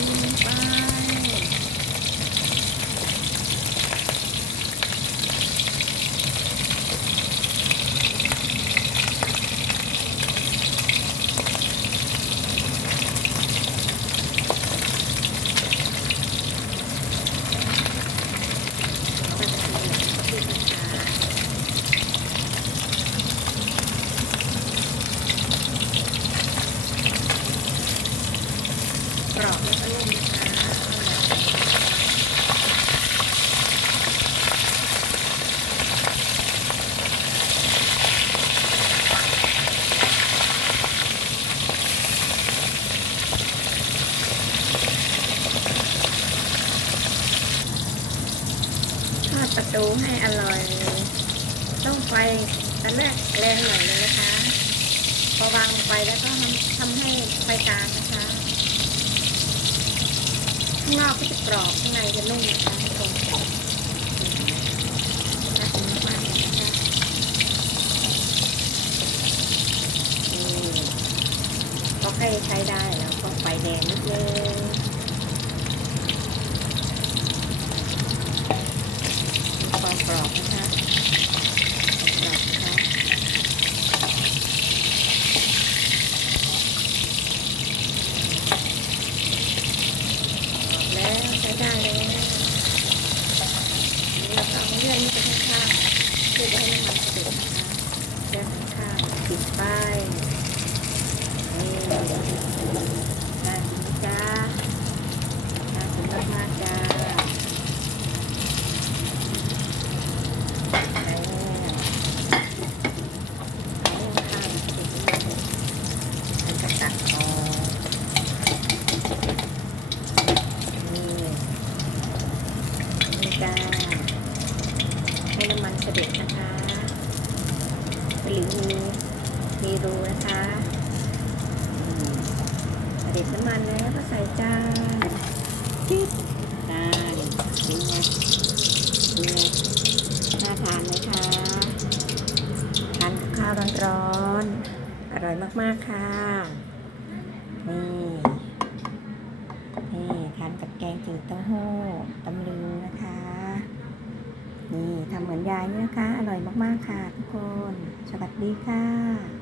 ตีลงไปก็จะเป็นแบบนี้นะคะ ก รอบแล้วก็นุ่มนะคะทอดประตูให้อร่อย ต้องไฟตอนแรกแรงหน่อยเลยนะคะ พอวางไปแล้วก็ทำให้ไฟกลางนะคะางนอกก็จะกรอบข้างในจะนุ่มนะคะทุกคนน่ากินมากเลยนะคะนี่ก็ให้ใช้ได้แล้วก็ไฟแดงนิดนึงมีความกรอบนะคะกรอบนะคะ ไม่ได้เลยเราก็เอาเลื่อนนี้ไปข้างๆเพื่อจะให้น้ำมันกระเด็นนะคะเลื่อนข้างๆปิดป้ายนี่น่ากินจ้าน่ากินมากๆจ้าแล้วเอาข้างๆปิดแล้วก็ตัดออกนี่นี่ จ้า ให้น้ำมันเสด็จนะคะหรือมีมีรูนะคะเสด็จน้ำมันแล้วก็ใส่จานจิ๊บจานเป็นไงเป็นไงน่าทานไหมคะทานกับข้าวร้อนๆ อร่อยมากๆค่ะ นี่ นี่ทานกับแกงจืดเต้าหู้ตำลึง เหมือนยายนี่นะคะ อร่อยมาก ๆ ค่ะทุกคน สวัสดีค่ะ